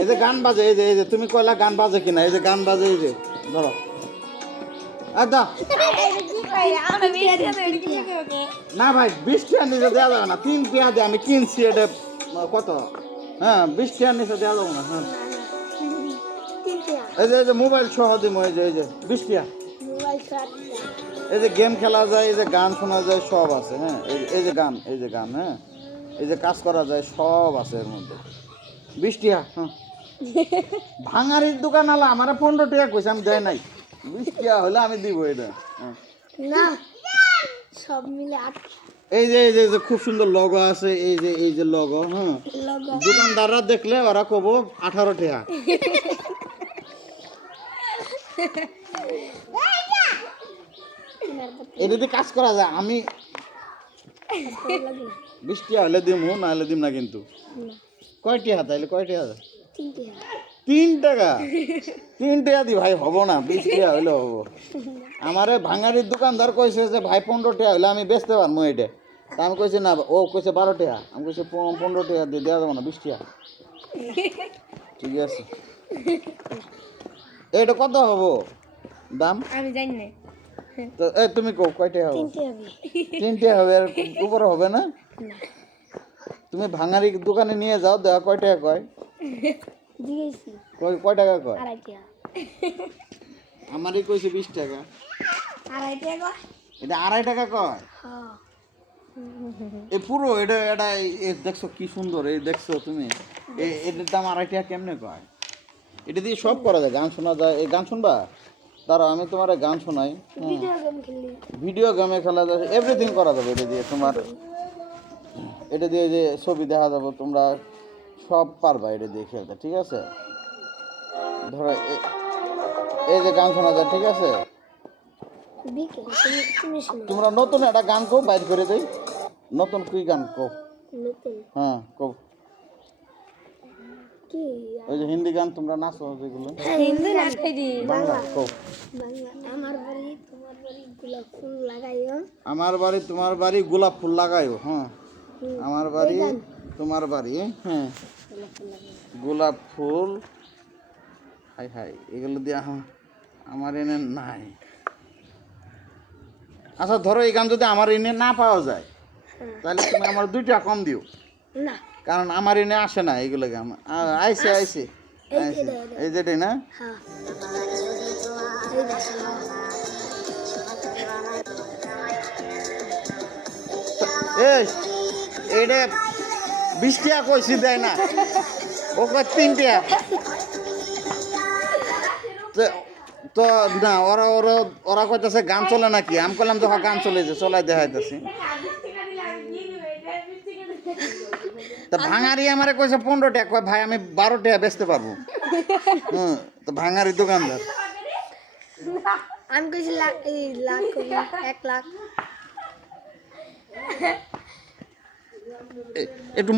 এই যে গান বাজে, এই যে তুমি কইলা গান বাজে কিনা, এই যে গান বাজে, এই যে ধরো দাও। না ভাই 20 টাকার নিচে দেওয়া যাবে না, 3 টাকা দিয়ে আমি কিনছি, এটা কত? হ্যাঁ 20 টাকার নিচে দেওয়া যাবে না। হ্যাঁ এই যে মোবাইল সহ দিব, এই যে 20 টাকা। এই যে গেম খেলা যায়, এই যে গান শোনা যায়, সব আছে। হ্যাঁ এই যে গান, এই যে গান, হ্যাঁ এই যে কাজ করা যায়, সব আছে এর মধ্যে। 20 টাকা। হ্যাঁ ভাঙারির দোকান আলা আমার 15 টাকা কইছে, আমি দেয় নাই। 20 টাকা হলে আমি দিব এটা। না সব মিলে এই যে খুব সুন্দর লগো আছে, এই যে লগো। হ্যাঁ দোকানদাররা দেখলে ওরা কব 18 টাকা। এটা দিয়ে কাজ করা যায়। আমি 20 টাকা হলে দিমু, না হলে দিম না কিন্তু। কয় টাকা তাইলে, কয় টাকা? 3 টাকা। 3 টাকা দি ভাই হবো না, 20 টাকা হইলে হবো। আমারে ভাঙারির দোকানদার কইছে যে ভাই 15 টাকা হইলে আমি বেচতে পারবো এটা। তা আমি কইছি না, ও কইছে 12 টাকা। আমি কইছি 15 টাকা দিয়ে দেওয়া যাবো না, 20 টাকা। ঠিক আছে, এটা কত হবো দাম? আমি জানি না। তো তুমি কয় টাকা হবে? 3 টাকা হবে, আর উপরে হবে না? তুমি ভাঙারি দোকানে নিয়ে যাও, দেওয়া কয় টাকা কয়? কয় টাকা কয়? আমারই কইছে 20 টাকা। এটা 2.5 টাকা কয়? এই পুরো এটা দেখছো কি সুন্দর, এই দেখছো তুমি, এটার দাম 2.5 টাকা কেমনে কয়? এটা দিয়ে সব করা যায়, গান শোনা যায়। এই গান শুনবা? দাঁড়াও আমি তোমার গান শোনাই। ভিডিও গেমে খেলা যায়, এভরিথিং করা যাবে এটা দিয়ে। তোমার এটা দিয়ে যে ছবি দেখা যাবে, তোমরা সব পারবা এটা দিয়ে খেলতে। ঠিক আছে, ধরো এই যে গান শোনা যায়। ঠিক আছে, তোমরা নতুন একটা গান কো, বাইর করে দেই। নতুন কি গান কো? হ্যাঁ কো। ওই যে হিন্দি গান তোমরা নাচো যেগুলো, বাংলা কো। আমার বাড়ি তোমার বাড়ি গোলাপ ফুল লাগাইও। হ্যাঁ আমার বাড়ি তোমার বাড়ি, হ্যাঁ গোলাপ ফুল। হাই হাই এগুলো দিয়ে আমার এনে নাই। আচ্ছা ধরো এই গান যদি আমার এনে না পাওয়া যায়, তাহলে তুমি আমার 2 টাকা কম দিও, কারণ আমার এনে আসে না এইগুলো গান। আইসে এই যেটাই না। এইটা 20 টাকা কইছি, দেয় না, ও কয় 3 টাকা। তো না ওরা কইতেছে গান চলে নাকি। আমি কইলাম তো গান চলেছে, চলাই দেখাইতেছি। তা ভাঙারি আমারে কইছে 15 টাকা, কয় ভাই আমি 12 টাকা বেচতে পারবো। তো ভাঙারি দোকানদার। আমি কইছি লাখ 1 লাখ। একটু